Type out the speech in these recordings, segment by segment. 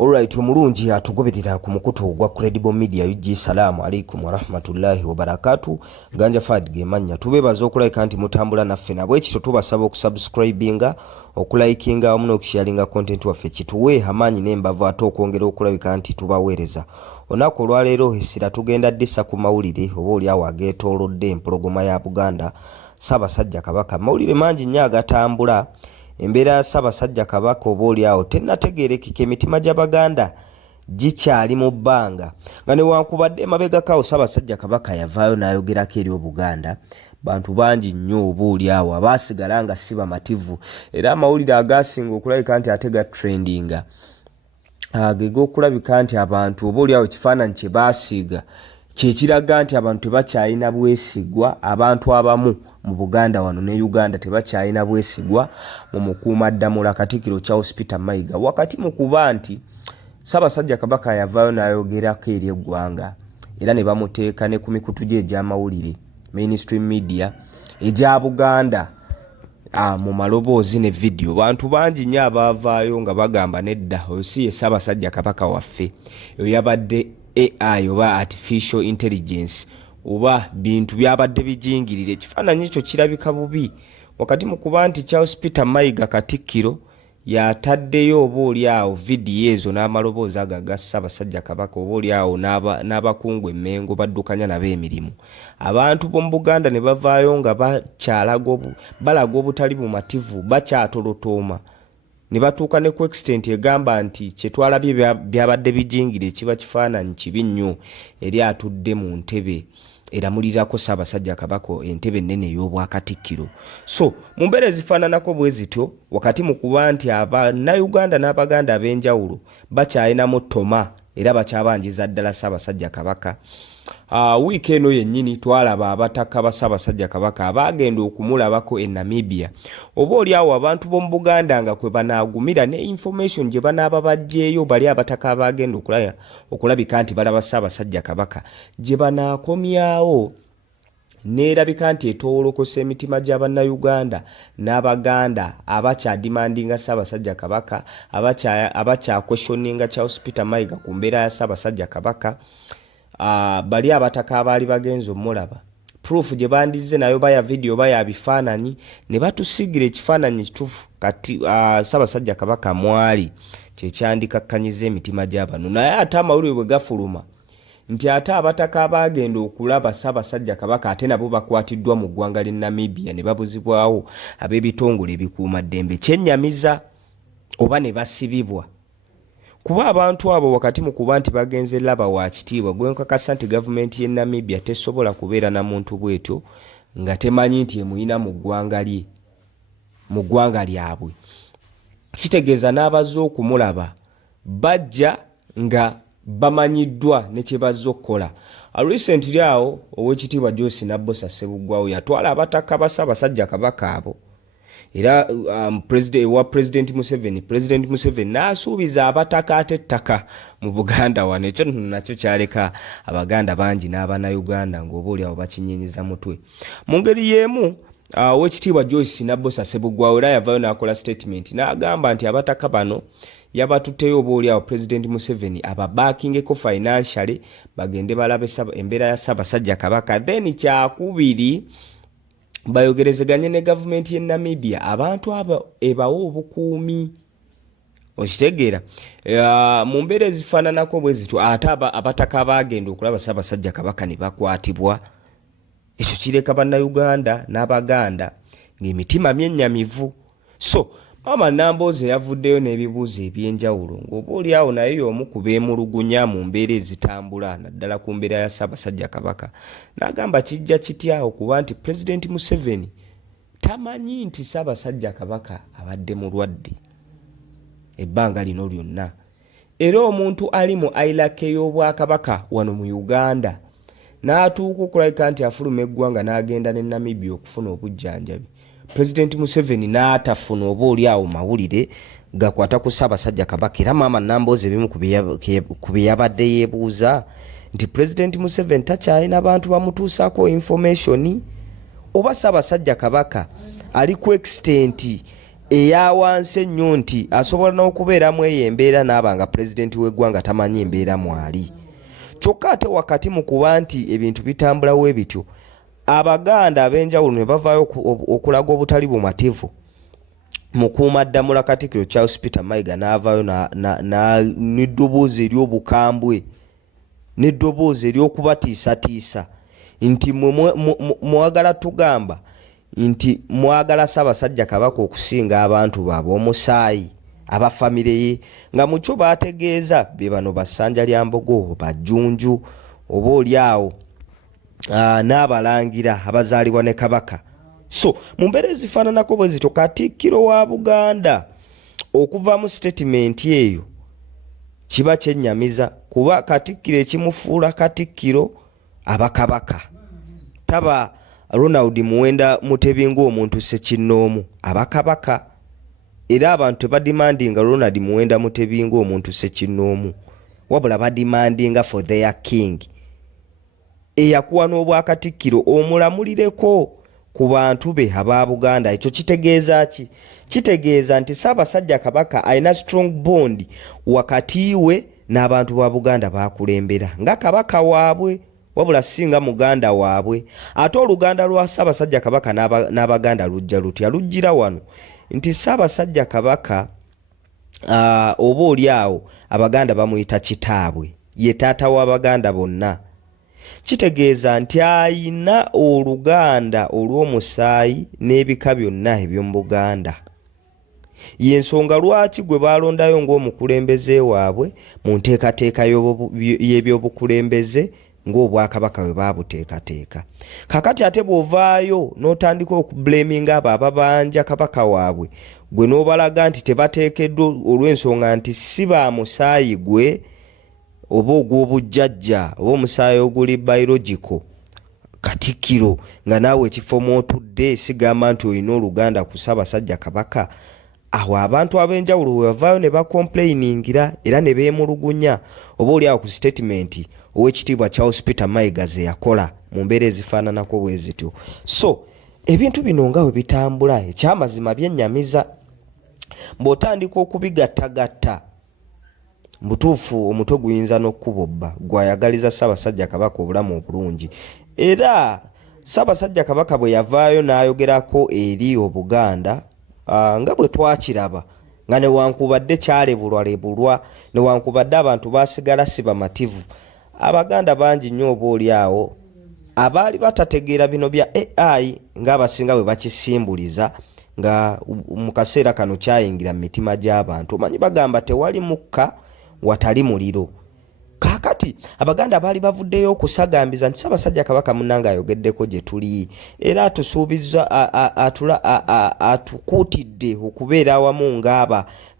Alright, omulungi atugoberera ku mukutu gwa Credible Media UG. Salamu alaikum wa rahmatullahi wa barakatuh. Ganja Fad gemanya tubebaza okulika nti mutambula naffe nabwe ekito tubasaba okusubscribinga, okulayikinga wamu n'okusharinga content waffe kituwe amanyi n'embavu ate okwongera okulabika nti tubaweereza. Onako olwaleero essira tugenda ddisa ku mawulire oba oli awo ageetoolodde empologoma ya Buganda Ssaabasajja Kabaka. Mawulire mangi nnyo agatambula. Embeera ya Ssaabasajja Kabaka oba oli awo tennategeerekeka, emitima gy'Abaganda gikyali mu bbanga nga newankubadde emabegako Ssaabasajja Kabaka yavaayo n'ayogerako eri Obuganda. Bantu bangi nnyo oba oli awo abaasigala nga si bamativu, era amawulire agasinga okulabika nti ate gatrendinga agega okulabika nti abantu oba oli awo ekifaananyi kye baasiiga kyekiraga nti abantu tebakyalina bwesigwa. Abantu abamu mu Buganda wano ne Uganda tebakyalina bwesigwa mu mukuumaddamula Katikkiro Charles Peter Mayiga, wakati mu kuba nti Ssaabasajja Kabaka yavaayo n'ayogerako eri eggwanga era ne bamuteeka ne ku mikutu gye egy'amawulire mainstream media egya Buganda mu maloboozi ne video. Bantu bangi nnyo abaavaayo nga bagamba nedda oyo si ye Ssaabasajja Kabaka waffe, oyo yabadde AI oba artificial intelligence oba bintu byabadde bijingirire. Ekifaananyi ekyo kirabika bubi wakati mu kuba nti Charles Peter Mayiga Katikkiro yataddeyo oba oli awo vidiyo ezo n'amaloboozi ago aga Ssaabasajja Kabaka oba oli awo n'abakungu emmengo baddukanya nabo emirimu. Abantu b'omu Buganda ne bavaayo nga balaga obutali bumativu, bakyatolotooma ne batuuka ne ku extent egamba nti kyetwalabye byabadde bijingire kiba kifaananyi kibi nnyo eri atudde mu ntebe eramulirako Ssaabasajja Kabaka entebe ennene ey'obwakatikkiro. So mu mbeera ezifaananako bwe zityo wakati mu kuba nti Abannayuganda n'Abaganda ab'enjawulo bakyalinamu ttoma era bakyabanjiza ddala Ssaabasajja Kabaka. Wiiki eno yennyini twalaba abataka ba Ssaabasajja Kabaka abaagenda okumulabako e Namibia. Oba oli awo abantu b'omu Buganda nga kwe banaagumira ne information gye banaaba baggyeeyo bali abataka abaagenda okulabika nti balaba Ssaabasajja Kabaka gye banaakomyawo neerabika nti etoolokose emitima gy'Abannayuganda n'Abaganda abakyadimandinga Ssaabasajja Kabaka, abakyakwestioninga Charles Peter Mayiga ku mbeera ya Ssaabasajja Kabaka. Bali abataka abaali bagenza omulaba proof gye bandize nayo baya video baya bifaananyi ne batusigira ekifaananyi kituufu kati Ssaabasajja Kabaka mwali kyekyandikakkanyiza emitima gy'abano. Naye ate amawulire bwe gafuluma nti ate abataka abaagenda okulaba Ssaabasajja Kabaka ate nabo bakwatiddwa mu ggwanga ly'e Namibia ne babuzibwawo ab'ebitongole ebikuumaddembe kyennyamiza oba ne basibibwa. Kuba abantu abo wakati mu kuba nti bagenze laba wa kitiibwa gwe nkakasa nti gavumenti y'e Namibia tesobola kubeera na muntu bwetyo nga temanyi nti emuyina mu ggwanga lyabwe. Kitegeeza n'abazze okumulaba bajja nga bamanyiddwa ne kye bazze okukola. Recently awo ow'ekitiibwa Joyce Nabbosa Ssebuggwawo yatwala abataka ba Ssaabasajja Kabaka abo era President Museveni n'asuubiza abataka ate ettaka mu Buganda wano. Ekyo nakyo kyaleka Abaganda bangi n'Abannayuganda ng'oba oli awo bakinyenyiza mutwe. Mu ngeri y'emu ow'ekitiibwa Joyce Nabbosa Ssebuggwawo era yavaayo n'akola statement n'agamba nti abataka bano yabatuteyo oba oli awo President Museveni ababaakingeko financially bagende balabe embeera ya Ssaabasajja Kabaka. Then kyakubiri bayogerezeganye ne gavumenti y'e Namibia abantu abo ebawo obukuumi. Okitegeera mu mbeera ezifaananako bwe zityo ate abataka abaagenda okulaba Ssaabasajja Kabaka ne bakwatibwa. Ekyo kireka Bannayuganda n'Abaganda ng'emitima myennyamivu. So Mama Nambooze yavuddeyo n'ebibuuzo eby'enjawulo ng'oba oli awo naye y'omu ku beemulugunya mu mbeera ezitambula naddala ku mbeera ya Ssaabasajja Kabaka. N'agamba kijja kitya okuba nti President Museveni tamanyi nti Ssaabasajja Kabaka abadde mulwadde ebbanga lino lyonna. Era omuntu ali mu ailake y'Obwakabaka wano mu Uganda n'atuuka okulabika nti afuluma eggwanga n'agenda ne Namibia okufuna obujjanjabi. President Museveni n'atafuna oba oli awo mawulire gakwata ku Ssaabasajja Kabaka. Era Maama Nambooze ebimu ku bye yabadde yeebuuza nti President Museveni takyalina abantu bamutuusaako information oba Ssaabasajja Kabaka ali ku extent eyawansi ennyo nti asobola n'okubeeramu eyo embeera n'abanga pulezidenti w'eggwanga tamanyi embeera mwali. Kyokka ate wakati mu kuba nti ebintu bitambulawo ebityo, Abaganda ab'enjawulo ne bavaayo okulaga obutali bumativu. Mukuumaddamula Katikkiro Charles Peter Mayiga n'avaayo n'eddoboozi ery'obukambwe n'eddoboozi ery'okubatiisatiisa nti mwagala tugamba nti mwagala Ssaabasajja Kabaka okusinga abantu baabwe omusaayi abafamire ye, nga mu kyo baategeeza be bano Bassanjalyanbogo, Bajjunju oba oliawo n'abalangira abazaalibwa ne Kabaka. So mu mbeera ezifaananako bwe zityo Katikkiro wa Buganda okuva mu statement eyo kiba kyennyamiza, kuba Katikkiro ekimufuula Katikkiro aba Kabaka, taba Ronald Muwenda Mutebi ng'omuntu ssekinnoomu, aba Kabaka. Era abantu tebadimandinga Ronald Muwenda Mutebi ng'omuntu ssekinnoomu, wabula badimandinga for their king eyakuwa n'obwakatikkiro omulamulireko ku bantu be aba Buganda. Ekyo kitegeeza ki? Kitegeeza nti Ssaabasajja Kabaka alina strong bond wakati we n'abantu ba Buganda bakulembera nga Kabaka waabwe, wabula singa muganda waabwe. Ate oluganda lwa Ssaabasajja Kabaka n'Abaganda lujja lutya? Lujjira wano nti Ssaabasajja Kabaka oba oliawo Abaganda bamuyita kitaabwe, ye taata w'Abaganda bonna. Kitegeeza nti ayina oluganda olw'omusaayi n'ebika byonna eby'omu Buganda. Y'ensonga lwaki gwe baalondayo ng'omukulembeze waabwe mu nteekateeka y'ebyobukulembeze ng'Obwakabaka bwe baabuteekateeka. Kakati ate bw'ovaayo n'otandika okublaminga abo ababanja Kabaka waabwe, gwe n'obalaga nti tebateekeddwa olw'ensonga nti si ba musaayi gwe oba ogw'obujjajja oba omusaayi oguli biological Katikkiro, nga naawe ekifo mw'otudde sigamba nti olina oluganda ku Ssaabasajja Kabaka. Awo abantu ab'enjawulo we bavaayo ne bakomplainingira era ne beemulugunya oba oliawo ku statement Oweekitiibwa Charles Peter Mayiga ze yakola mu mbeera ezifaananako bwe zityo. So ebintu bino nga bwe bitambula, ekyamazima byennyamiza. Bw'otandika okubigattagatta, mutuufu omutwe guyinza n'okkubobba gwayagaliza Ssaabasajja Kabaka obulamu obulungi. Era Ssaabasajja Kabaka bwe yavaayo n'ayogerako eri Obuganda nga bwe twakiraba, nga newankubadde kyalebulwalebulwa, newankubadde abantu baasigala si bamativu, Abaganda bangi nnyo oba oliawo abaali batategeera bino bya AI ng'abasinga bwe bakisimbuliza, nga mu kaseera kano kyayingira mu mitima gy'abantu. Omanyi bagamba tewali mukka watali muliro. Kaakati Abaganda baali bavuddeyo okusagambiza nti Ssaabasajja Kabaka munnange ayogeddeko gye tuli era atusuubizza atukuutidde okubeera awamu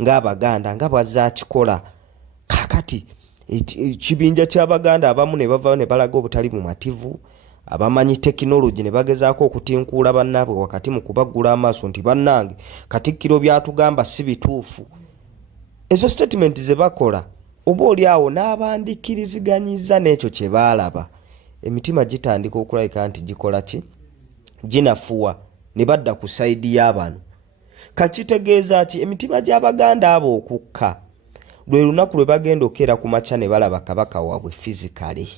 ng'Abaganda nga bw'azze akikola. Kaakati ekibinja ky'Abaganda abamu ne bavaayo ne balaga obutali bumativu, abamanyi tekinologi ne bagezaako okutinkuula bannaabwe wakati mu kubaggula amaaso nti bannange Katikkiro byatugamba si bituufu. Ezo statement ze bakola oba oliawo n'abandikiriziganyizza n'ekyo kye baalaba, emitima gitandika okulabika nti gikola ki? Ginafuwa, ne badda ku sayidi y'abano. Kakitegeeza ki? Emitima gy'Abaganda abo okukka lwe lunaku lwe bagenda okera ku makya ne balaba Kabaka waabwe physically.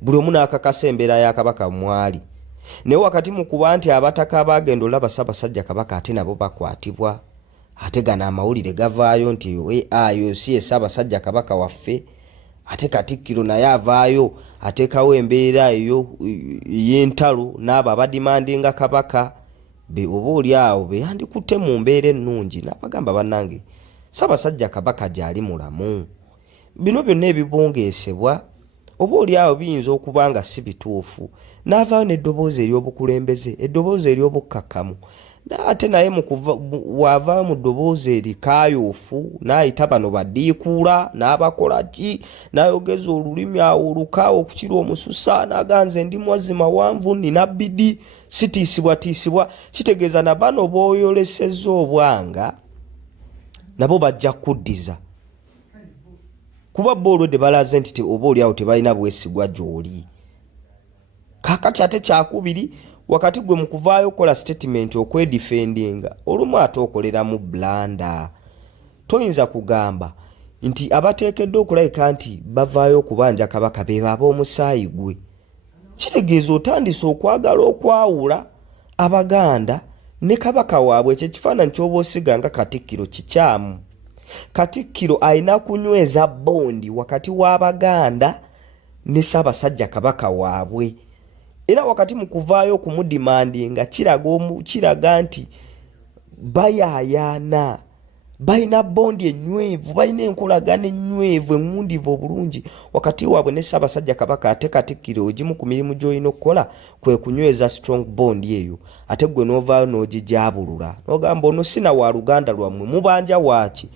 Buli omu n'akakasa embeera ya Kabaka mwali. Naye wakati mu kuba nti abataka abagenda olaba Ssaabasajja Kabaka ate nabo bakwatibwa, ate gano amawulire gavaayo nti ayo si ye Ssaabasajja Kabaka waffe, ate Katikkiro naye avaayo ateekawo embeera eyo y'entalo n'abo abadimandinga Kabaka be oba oliawo be yandikutte mu mbeera ennungi, n'abagamba bannange Ssaabasajja Kabaka gy'ali mulamu. Bino byonna ebibungeesebwa oba oliawo biyinza okuba nga si bituufu. N'avaayo n'eddoboozi ery'obukulembeze, eddoboozi ery'obukkakkamu. Ate naye wavaayo mu ddoboozi erikaayofu n'ayita bano baddiikuula n'abakola ki, n'ayogeza olulimi awo olukaawo okukira omususa, n'aganze ndi mwazi mawanvu nina bbidi sitiisibwatiisibwa. Kitegeeza na bano b'oyolesezza obwanga nabo bajja kuddiza, kuba bo olwedde balaze nti oba oliawo tebalina bwesigwa gy'oli. Kaakati ate kyakubiri wakati gwe mukuvaayo kola statement okwedefendinga olumu ate okolera mu blanda. Toyinza kugamba nti abateekeddwa okulabika nti bavaayo okubanja kabaka be ab'omusaayi gwe. Kitegeeza otandise okwagala okwawula Abaganda ne kabaka waabwe. Ekyo ekifaananyi ky'oba osiga nga Katikkiro kikyamu. Katikkiro alina kunyweza bondi wakati w'Abaganda ne Ssaabasajja kabaka waabwe. Era wakati mu kuvaayo okumudimandinga kiraga nti bayaayaana, balina bondi enywevu, balina enkolagana enywevu engundivu obulungi wakati waabwe ne Ssaabasajja kabaka. Ate Katikkiro ogimu ku mirimu gy'olina okukola kwe kunyweza strong bondi eyo, ate gwe n'ovaayo n'ogijaabulula n'ogamba ono sina wa luganda lwammwe mubanja waaki.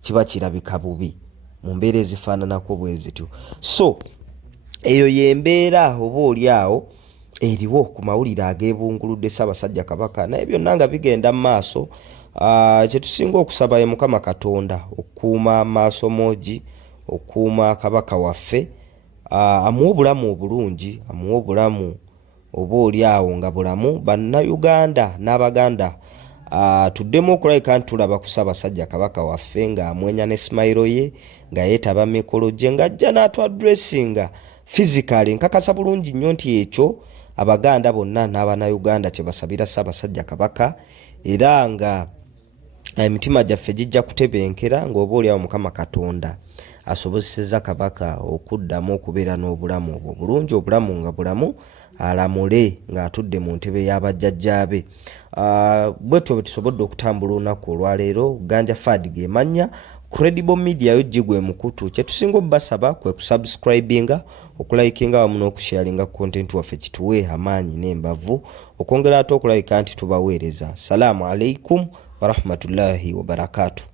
Kiba kirabika bubi mu mbeera ezifaananako bwe zityo. So eyo y'embeera oba oli awo eriwo ku mawulire ag'ebunguludde Ssaabasajja kabaka, naye byonna nga bigenda mu maaso. Kye tusinga okusaba ye Mukama Katonda okukuuma maaso mogi, okukuuma kabaka waffe, amuwa obulamu obulungi, amuwa obulamu oba oli awo nga bulamu bannayuganda n'Abaganda. Tuddemu okulabika nti tulaba ku Ssaabasajja kabaka waffe nga amwenya ne simayiro ye, nga yeetaba mikolo gye, ng'ajja n'atwadressinga physically. Nkakasa bulungi nnyo nti ekyo Abaganda bonna n'Abannayuganda kye basabira Ssaabasajja kabaka, era nga emitima gyaffe gijja kutebenkera ng'oba oli awo Mukama Katonda asobozesezza kabaka okuddamu okubeera n'obulamu obwo bulungi, obulamu nga bulamu, alamule ng'atudde mu ntebe y'abajjajjaabe. Bwetyo bwe tusobodde okutambula olunaku olwaleero. Ganja Fadge mannya, Credible Media yo gigwe mukutu. Kye tusinga obbasaba kwe kusubscribinga, okulayikinga wamu n'okusharinga content waffe, kituwe amaanyi n'embavu, okwongera ate okulabika nti tubaweereza. Salaamu alaikum wa rahmatullahi wa barakatuh.